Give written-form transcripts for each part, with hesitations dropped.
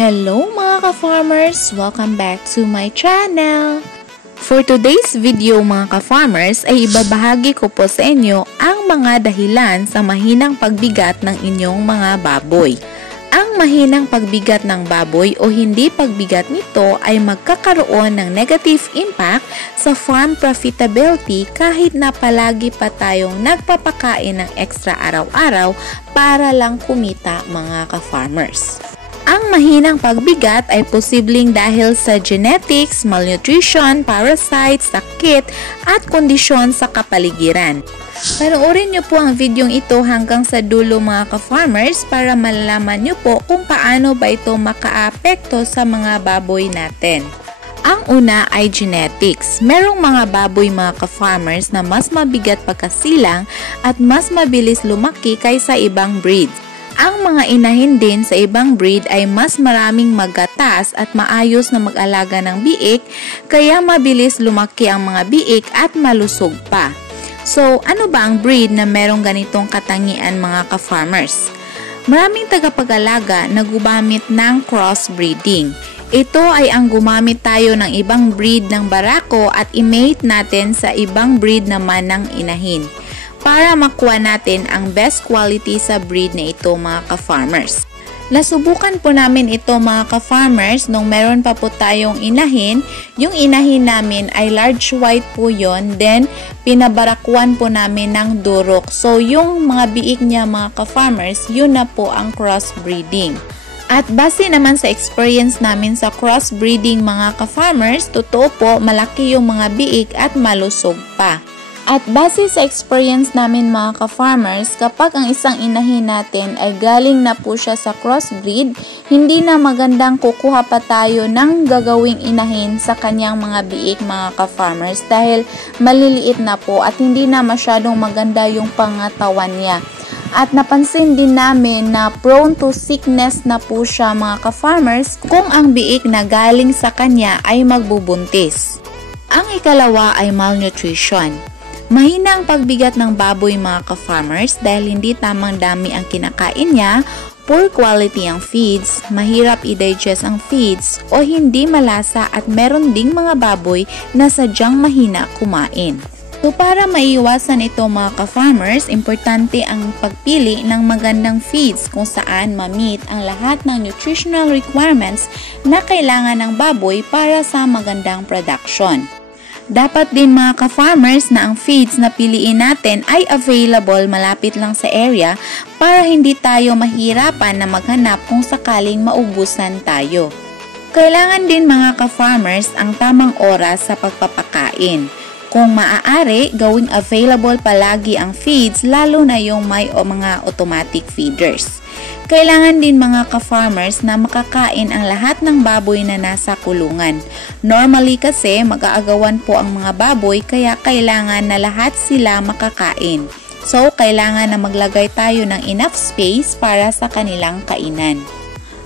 Hello mga ka-farmers! Welcome back to my channel! For today's video mga ka-farmers ay ibabahagi ko po sa inyo ang mga dahilan sa mahinang pagbigat ng inyong mga baboy. Ang mahinang pagbigat ng baboy o hindi pagbigat nito ay magkakaroon ng negative impact sa farm profitability kahit na palagi pa tayong nagpapakain ng extra araw-araw para lang kumita mga ka-farmers. Ang mahinang pagbigat ay posibleng dahil sa genetics, malnutrition, parasites, sakit, at kondisyon sa kapaligiran. Panoorin niyo po ang videong ito hanggang sa dulo mga ka-farmers para malalaman niyo po kung paano ba ito makaapekto sa mga baboy natin. Ang una ay genetics. Merong mga baboy mga ka-farmers na mas mabigat pagkasilang at mas mabilis lumaki kaysa ibang breeds. Ang mga inahin din sa ibang breed ay mas maraming magatas at maayos na mag-alaga ng biik, kaya mabilis lumaki ang mga biik at malusog pa. So, ano ba ang breed na merong ganitong katangian mga ka-farmers? Maraming tagapag-alaga na gumamit ng crossbreeding. Ito ay ang gumamit tayo ng ibang breed ng barako at i-mate natin sa ibang breed naman ng inahin, para makuha natin ang best quality sa breed na ito mga ka-farmers. Nasubukan po namin ito mga ka-farmers nung meron pa po tayong inahin. Yung inahin namin ay large white po yon, then pinabarakuan po namin ng durok. So yung mga biik niya mga ka-farmers, yun na po ang crossbreeding. At base naman sa experience namin sa crossbreeding mga ka-farmers, totoo po malaki yung mga biik at malusog pa. At base sa experience namin mga ka-farmers, kapag ang isang inahin natin ay galing na po siya sa crossbreed, hindi na magandang kukuha pa tayo ng gagawing inahin sa kanyang mga biik mga ka-farmers dahil maliliit na po at hindi na masyadong maganda yung pangatawan niya. At napansin din namin na prone to sickness na po siya mga ka-farmers kung ang biik na galing sa kanya ay magbubuntis. Ang ikalawa ay malnutrition. Mahinang pagbigat ng baboy mga ka-farmers dahil hindi tamang dami ang kinakain niya, poor quality ang feeds, mahirap i-digest ang feeds, o hindi malasa at meron ding mga baboy na sadyang mahina kumain. So para maiwasan ito mga ka-farmers, importante ang pagpili ng magandang feeds kung saan ma-meet ang lahat ng nutritional requirements na kailangan ng baboy para sa magandang production. Dapat din mga ka-farmers na ang feeds na piliin natin ay available malapit lang sa area para hindi tayo mahirapan na maghanap kung sakaling maubusan tayo. Kailangan din mga ka-farmers ang tamang oras sa pagpapakain. Kung maaari, gawing available palagi ang feeds lalo na yung may mga automatic feeders. Kailangan din mga ka-farmers na makakain ang lahat ng baboy na nasa kulungan. Normally kasi mag-aagawan po ang mga baboy kaya kailangan na lahat sila makakain. So kailangan na maglagay tayo ng enough space para sa kanilang kainan.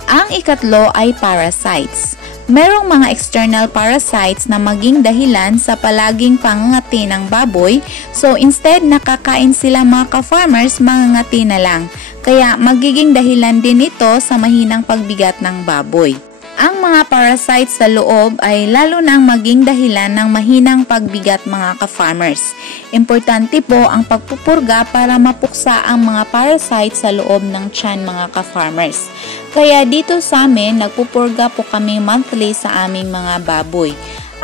Ang ikatlo ay parasites. Merong mga external parasites na maging dahilan sa palaging pangangati ng baboy, so instead nakakain sila mga ka-farmers, mangangati na lang. Kaya magiging dahilan din ito sa mahinang pagbigat ng baboy. Ang mga parasites sa loob ay lalo nang maging dahilan ng mahinang pagbigat mga ka-farmers. Importante po ang pagpupurga para mapuksa ang mga parasites sa loob ng tiyan mga ka-farmers. Kaya dito sa amin, nagpupurga po kami monthly sa aming mga baboy.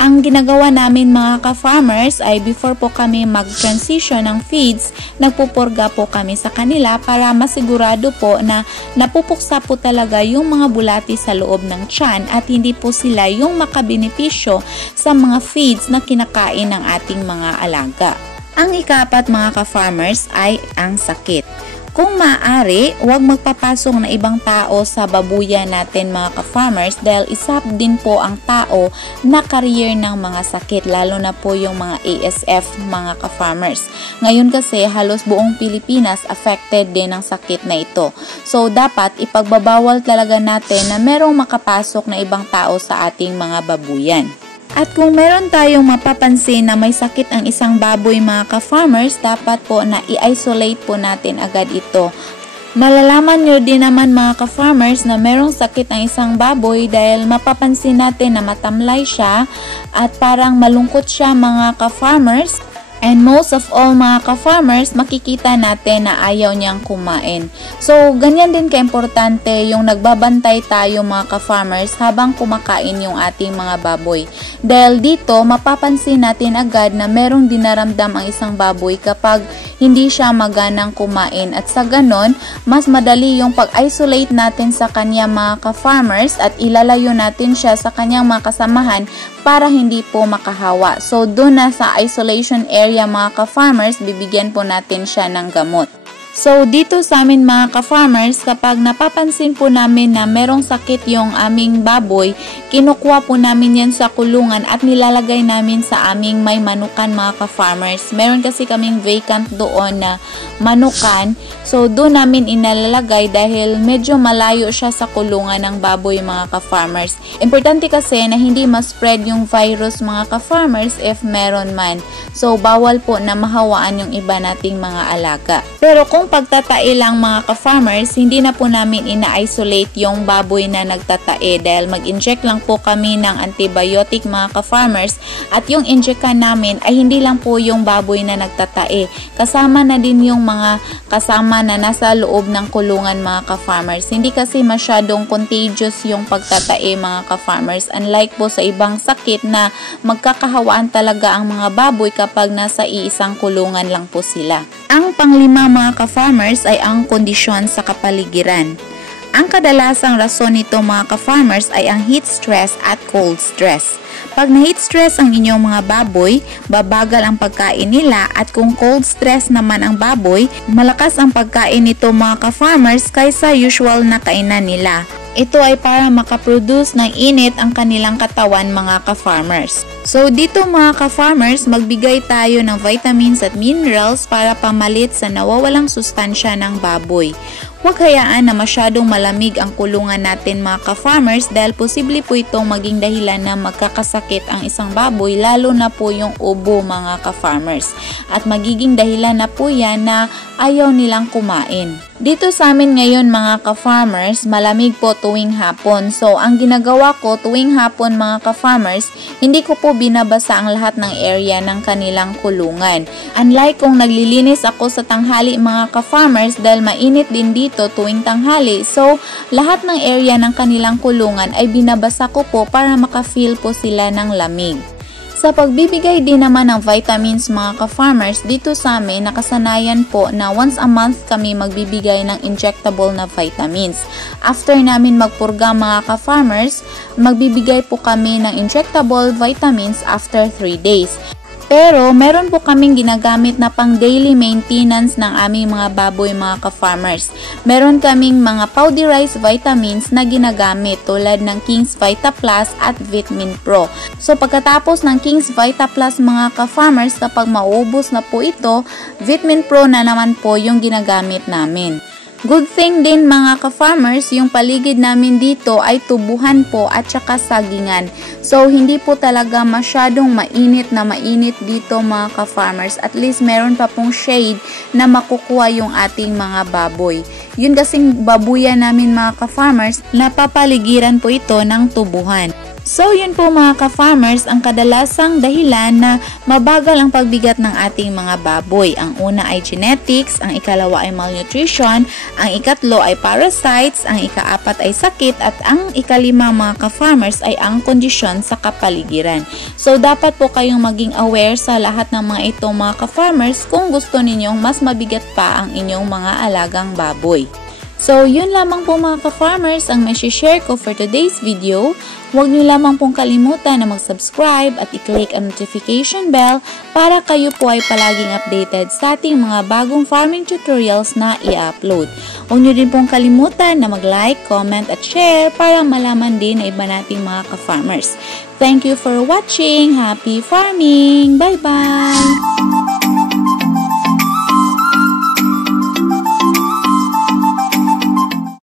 Ang ginagawa namin mga ka-farmers ay before po kami mag-transition ng feeds, nagpupurga po kami sa kanila para masigurado po na napupuksa po talaga yung mga bulati sa loob ng tiyan at hindi po sila yung makabenepisyo sa mga feeds na kinakain ng ating mga alaga. Ang ikapat mga ka-farmers ay ang sakit. Kung maaari, huwag magpapasok na ibang tao sa babuyan natin mga ka-farmers dahil isa din po ang tao na carrier ng mga sakit, lalo na po yung mga ASF mga ka-farmers. Ngayon kasi halos buong Pilipinas affected din ng sakit na ito. So dapat ipagbabawal talaga natin na merong makapasok na ibang tao sa ating mga babuyan. At kung meron tayong mapapansin na may sakit ang isang baboy mga ka-farmers, dapat po na i-isolate po natin agad ito. Malalaman nyo din naman mga ka-farmers na merong sakit ang isang baboy dahil mapapansin natin na matamlay siya at parang malungkot siya mga ka-farmers. And most of all mga ka-farmers, makikita natin na ayaw niyang kumain. So, ganyan din ka-importante yung nagbabantay tayo mga ka-farmers habang kumakain yung ating mga baboy. Dahil dito, mapapansin natin agad na merong dinaramdam ang isang baboy kapag hindi siya maganang kumain. At sa ganon, mas madali yung pag-isolate natin sa kanya mga ka-farmers at ilalayo natin siya sa kanyang mga kasamahan para hindi po makahawa. So, doon na sa isolation area mga ka-farmers, bibigyan po natin siya ng gamot. So, dito sa amin mga ka-farmers, kapag napapansin po namin na merong sakit yung aming baboy, kinukuha po namin yan sa kulungan at nilalagay namin sa aming may manukan mga ka-farmers. Meron kasi kaming vacant doon na manukan. So, doon namin inalalagay dahil medyo malayo siya sa kulungan ng baboy mga ka-farmers. Importante kasi na hindi ma-spread yung virus mga ka-farmers if meron man. So, bawal po na mahawaan yung iba nating mga alaga. Pero kung pagtatae lang mga ka-farmers, hindi na po namin ina-isolate yung baboy na nagtatae dahil mag-inject lang po kami ng antibiotic mga ka-farmers at yung injectan namin ay hindi lang po yung baboy na nagtatae. Kasama na din yung mga kasama na nasa loob ng kulungan mga ka-farmers. Hindi kasi masyadong contagious yung pagtatae mga ka-farmers. Unlike po sa ibang sakit na magkakahawaan talaga ang mga baboy kapag nasa iisang kulungan lang po sila. Ang panglima mga ka-farmers ay ang kondisyon sa kapaligiran. Ang kadalasang rason nito mga ka-farmers ay ang heat stress at cold stress. Pag na-heat stress ang inyong mga baboy, babagal ang pagkain nila at kung cold stress naman ang baboy, malakas ang pagkain nito mga ka-farmers kaysa usual na kainan nila. Ito ay para makaproduce ng init ang kanilang katawan mga ka-farmers. So dito mga ka-farmers, magbigay tayo ng vitamins at minerals para pamalit sa nawawalang sustansya ng baboy. Huwag hayaan na masyadong malamig ang kulungan natin mga ka-farmers dahil posible po itong maging dahilan na magkakasakit ang isang baboy lalo na po yung ubo mga ka-farmers. At magiging dahilan na po yan na ayaw nilang kumain. Dito sa amin ngayon mga ka-farmers, malamig po tuwing hapon. So ang ginagawa ko tuwing hapon mga ka-farmers, hindi ko po binabasa ang lahat ng area ng kanilang kulungan. Unlike kung naglilinis ako sa tanghali mga ka-farmers dahil mainit din dito tuwing tanghali. So, lahat ng area ng kanilang kulungan ay binabasa ko po para maka-feel po sila ng lamig. Sa pagbibigay din naman ng vitamins mga ka-farmers, dito sa amin nakasanayan po na once a month kami magbibigay ng injectable na vitamins. After namin magpurga mga ka-farmers, magbibigay po kami ng injectable vitamins after 3 days. Pero meron po kaming ginagamit na pang daily maintenance ng aming mga baboy mga ka-farmers. Meron kaming mga powderized vitamins na ginagamit tulad ng King's Vita Plus at Vitamin Pro. So pagkatapos ng King's Vita Plus mga ka-farmers, kapag maubos na po ito, Vitamin Pro na naman po yung ginagamit namin. Good thing din mga ka-farmers, yung paligid namin dito ay tubuhan po at saka sagingan. So, hindi po talaga masyadong mainit dito mga ka-farmers. At least meron pa pong shade na makukuha yung ating mga baboy. Yun kasing babuyan namin mga ka-farmers, napapaligiran po ito ng tubuhan. So, yun po mga ka-farmers, ang kadalasang dahilan na mabagal ang pagbigat ng ating mga baboy. Ang una ay genetics, ang ikalawa ay malnutrition, ang ikatlo ay parasites, ang ikaapat ay sakit, at ang ikalima mga ka-farmers ay ang kondisyon sa kapaligiran. So, dapat po kayong maging aware sa lahat ng mga ito mga ka-farmers kung gusto ninyong mas mabigat pa ang inyong mga alagang baboy. So, yun lamang po mga ka-farmers ang share ko for today's video. Huwag nyo lamang pong kalimutan na mag-subscribe at i-click ang notification bell para kayo po ay palaging updated sa ating mga bagong farming tutorials na i-upload. Huwag nyo din pong kalimutan na mag-like, comment at share para malaman din na iba nating mga ka-farmers. Thank you for watching. Happy farming! Bye-bye!